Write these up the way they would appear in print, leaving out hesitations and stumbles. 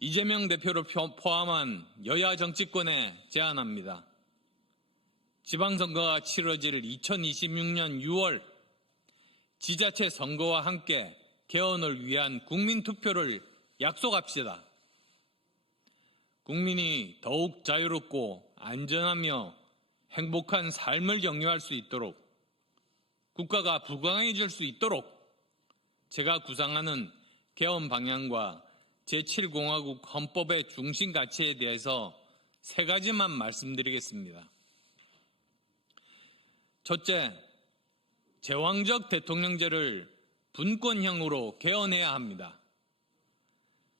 이재명 대표를 포함한 여야 정치권에 제안합니다. 지방선거가 치러질 2026년 6월 지자체 선거와 함께 개헌을 위한 국민투표를 약속합시다. 국민이 더욱 자유롭고 안전하며 행복한 삶을 영위할 수 있도록, 국가가 부강해질 수 있도록 제가 구상하는 개헌 방향과 제7공화국 헌법의 중심 가치에 대해서 세 가지만 말씀드리겠습니다. 첫째, 제왕적 대통령제를 분권형으로 개헌해야 합니다.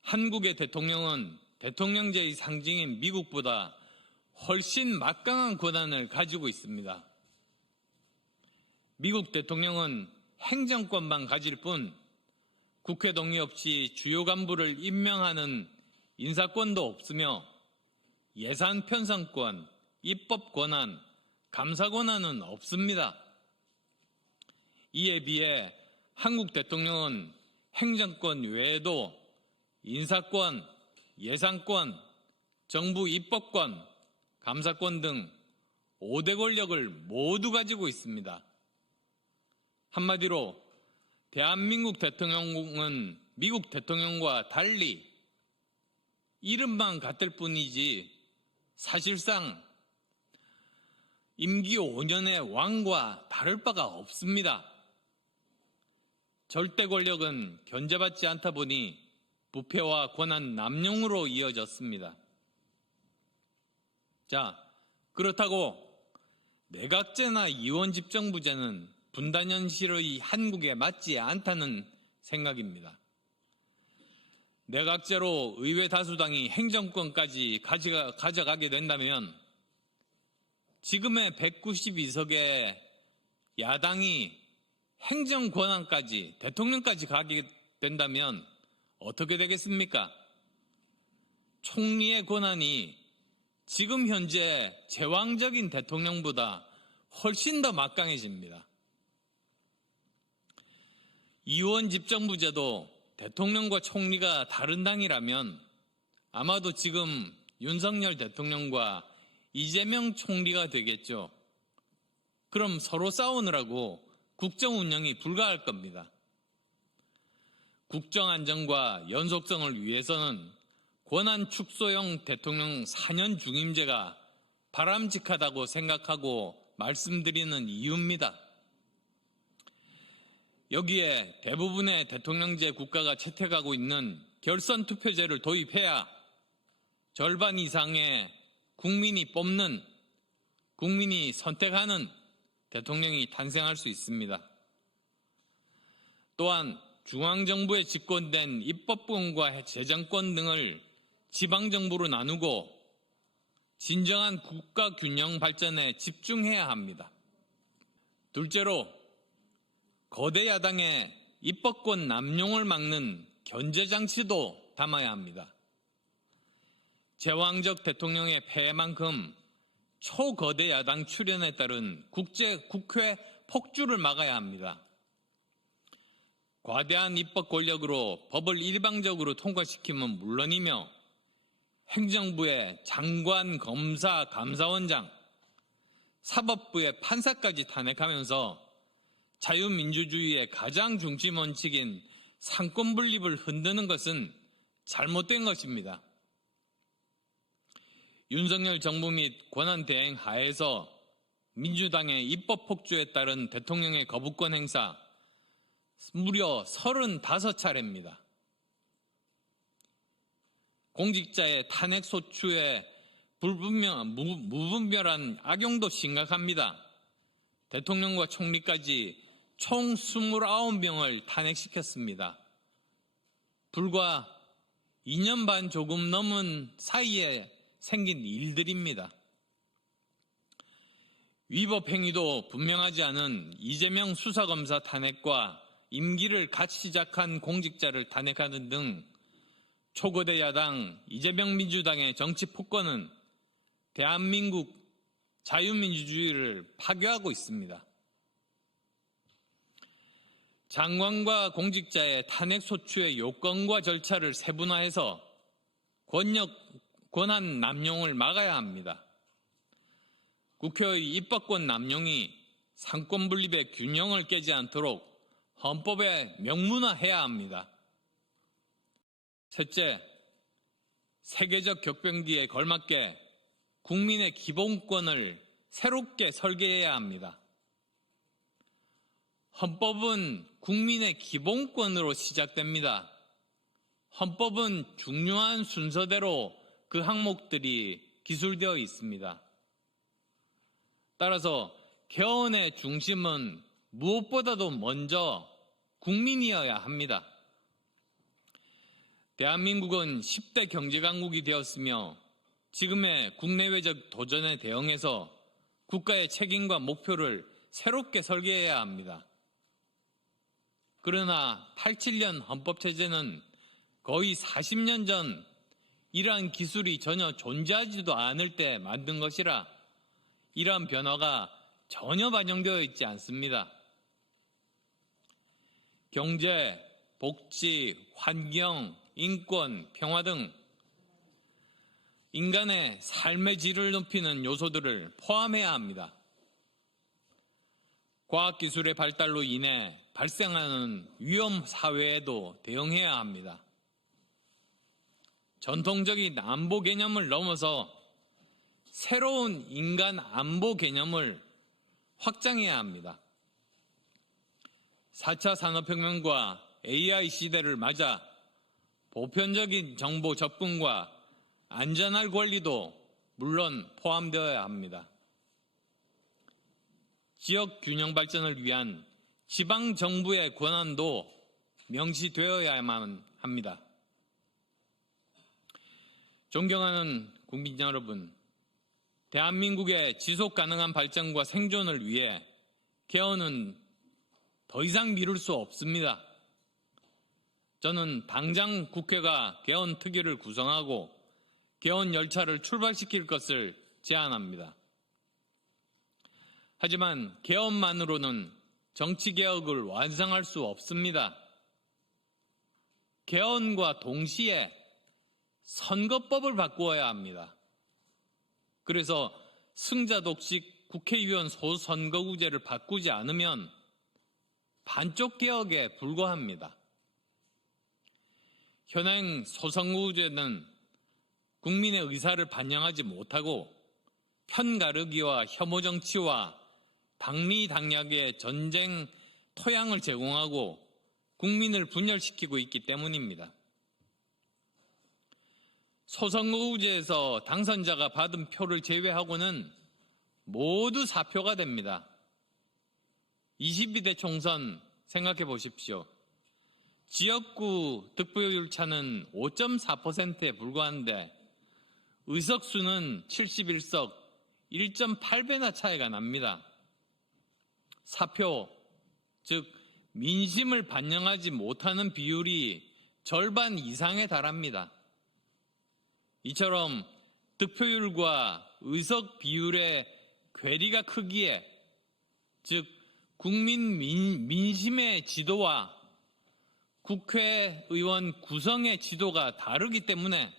한국의 대통령은 대통령제의 상징인 미국보다 훨씬 막강한 권한을 가지고 있습니다. 미국 대통령은 행정권만 가질 뿐 국회 동의 없이 주요 간부를 임명하는 인사권도 없으며 예산 편성권, 입법 권한, 감사 권한은 없습니다. 이에 비해 한국 대통령은 행정권 외에도 인사권, 예산권, 정부 입법권, 감사권 등 5대 권력을 모두 가지고 있습니다. 한마디로 대한민국 대통령은 미국 대통령과 달리 이름만 같을 뿐이지 사실상 임기 5년의 왕과 다를 바가 없습니다. 절대 권력은 견제받지 않다 보니 부패와 권한 남용으로 이어졌습니다. 자, 그렇다고 내각제나 이원집정부제는 분단 현실의 한국에 맞지 않다는 생각입니다. 내각제로 의회 다수당이 행정권까지 가져가게 된다면 지금의 192석의 야당이 행정 권한까지, 대통령까지 가게 된다면 어떻게 되겠습니까? 총리의 권한이 지금 현재 제왕적인 대통령보다 훨씬 더 막강해집니다. 이원 집정부제도 대통령과 총리가 다른 당이라면 아마도 지금 윤석열 대통령과 이재명 총리가 되겠죠. 그럼 서로 싸우느라고 국정 운영이 불가할 겁니다. 국정 안정과 연속성을 위해서는 권한 축소형 대통령 4년 중임제가 바람직하다고 생각하고 말씀드리는 이유입니다. 여기에 대부분의 대통령제 국가가 채택하고 있는 결선 투표제를 도입해야 절반 이상의 국민이 뽑는, 국민이 선택하는 대통령이 탄생할 수 있습니다. 또한 중앙정부에 집권된 입법권과 재정권 등을 지방정부로 나누고 진정한 국가균형 발전에 집중해야 합니다. 둘째로 거대 야당의 입법권 남용을 막는 견제장치도 담아야 합니다. 제왕적 대통령의 폐해만큼 초거대 야당 출현에 따른 국회 폭주를 막아야 합니다. 과대한 입법 권력으로 법을 일방적으로 통과시키면 물론이며 행정부의 장관, 검사, 감사원장, 사법부의 판사까지 탄핵하면서 자유민주주의의 가장 중심 원칙인 상권 분립을 흔드는 것은 잘못된 것입니다. 윤석열 정부 및 권한대행 하에서 민주당의 입법 폭주에 따른 대통령의 거부권 행사 무려 35차례입니다. 공직자의 탄핵 소추에 무분별한 악용도 심각합니다. 대통령과 총리까지 총 29명을 탄핵시켰습니다. 불과 2년 반 조금 넘은 사이에 생긴 일들입니다. 위법 행위도 분명하지 않은 이재명 수사검사 탄핵과 임기를 갓 시작한 공직자를 탄핵하는 등 초거대 야당 이재명 민주당의 정치 폭거는 대한민국 자유민주주의를 파괴하고 있습니다. 장관과 공직자의 탄핵 소추의 요건과 절차를 세분화해서 권한 남용을 막아야 합니다. 국회의 입법권 남용이 상권 분립의 균형을 깨지 않도록 헌법에 명문화해야 합니다. 셋째, 세계적 격변기에 걸맞게 국민의 기본권을 새롭게 설계해야 합니다. 헌법은 국민의 기본권으로 시작됩니다. 헌법은 중요한 순서대로 그 항목들이 기술되어 있습니다. 따라서 개헌의 중심은 무엇보다도 먼저 국민이어야 합니다. 대한민국은 10대 경제강국이 되었으며 지금의 국내외적 도전에 대응해서 국가의 책임과 목표를 새롭게 설계해야 합니다. 그러나 87년 헌법체제는 거의 40년 전 이러한 기술이 전혀 존재하지도 않을 때 만든 것이라 이러한 변화가 전혀 반영되어 있지 않습니다. 경제, 복지, 환경, 인권, 평화 등 인간의 삶의 질을 높이는 요소들을 포함해야 합니다. 과학기술의 발달로 인해 발생하는 위험 사회에도 대응해야 합니다. 전통적인 안보 개념을 넘어서 새로운 인간 안보 개념을 확장해야 합니다. 4차 산업혁명과 AI 시대를 맞아 보편적인 정보 접근과 안전할 권리도 물론 포함되어야 합니다. 지역 균형 발전을 위한 지방정부의 권한도 명시되어야만 합니다. 존경하는 국민 여러분, 대한민국의 지속 가능한 발전과 생존을 위해 개헌은 더 이상 미룰 수 없습니다. 저는 당장 국회가 개헌 특위를 구성하고 개헌 열차를 출발시킬 것을 제안합니다. 하지만 개헌만으로는 정치개혁을 완성할 수 없습니다. 개헌과 동시에 선거법을 바꾸어야 합니다. 그래서 승자 독식 국회의원 소선거구제를 바꾸지 않으면 반쪽 개혁에 불과합니다. 현행 소선거구제는 국민의 의사를 반영하지 못하고 편가르기와 혐오 정치와 당리당략의 전쟁 토양을 제공하고 국민을 분열시키고 있기 때문입니다. 소선거구제에서 당선자가 받은 표를 제외하고는 모두 사표가 됩니다. 22대 총선 생각해 보십시오. 지역구 득표율 차는 5.4%에 불과한데 의석수는 71석, 1.8배나 차이가 납니다. 사표, 즉 민심을 반영하지 못하는 비율이 절반 이상에 달합니다. 이처럼 득표율과 의석 비율의 괴리가 크기에, 즉 국민 민심의 지도와 국회의원 구성의 지도가 다르기 때문에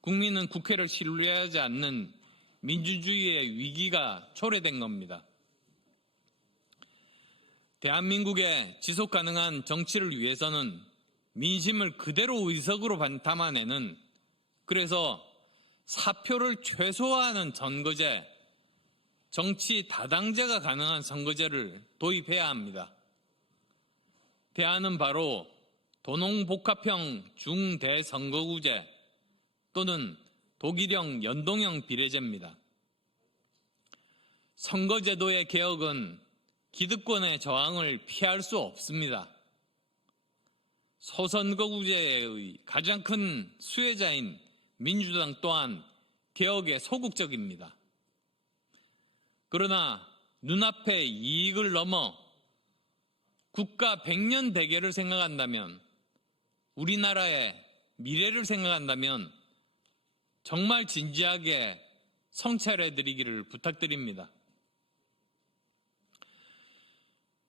국민은 국회를 신뢰하지 않는 민주주의의 위기가 초래된 겁니다. 대한민국의 지속가능한 정치를 위해서는 민심을 그대로 의석으로 담아내는, 그래서 사표를 최소화하는 선거제, 정치 다당제가 가능한 선거제를 도입해야 합니다. 대안은 바로 도농복합형 중대선거구제 또는 독일형 연동형 비례제입니다. 선거제도의 개혁은 기득권의 저항을 피할 수 없습니다. 소선거구제의 가장 큰 수혜자인 민주당 또한 개혁에 소극적입니다. 그러나 눈앞의 이익을 넘어 국가 100년 대계를 생각한다면, 우리나라의 미래를 생각한다면 정말 진지하게 성찰해드리기를 부탁드립니다.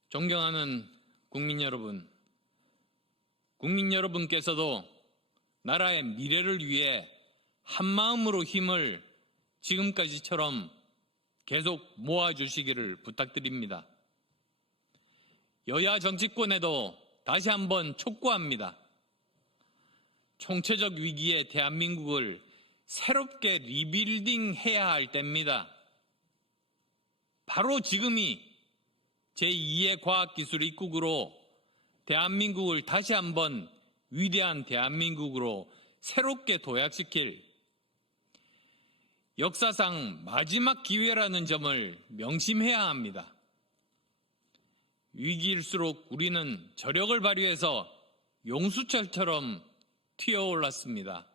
존경하는 국민 여러분, 국민 여러분께서도 나라의 미래를 위해 한마음으로 힘을 지금까지처럼 계속 모아주시기를 부탁드립니다. 여야 정치권에도 다시 한번 촉구합니다. 총체적 위기의 대한민국을 새롭게 리빌딩해야 할 때입니다. 바로 지금이 제2의 과학기술 입국으로 대한민국을 다시 한번 위대한 대한민국으로 새롭게 도약시킬 역사상 마지막 기회라는 점을 명심해야 합니다. 위기일수록 우리는 저력을 발휘해서 용수철처럼 튀어올랐습니다.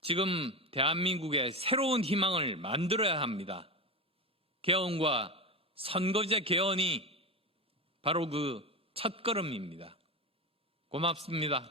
지금 대한민국의 새로운 희망을 만들어야 합니다. 개헌과 선거제 개헌이 바로 그 첫걸음입니다. 고맙습니다.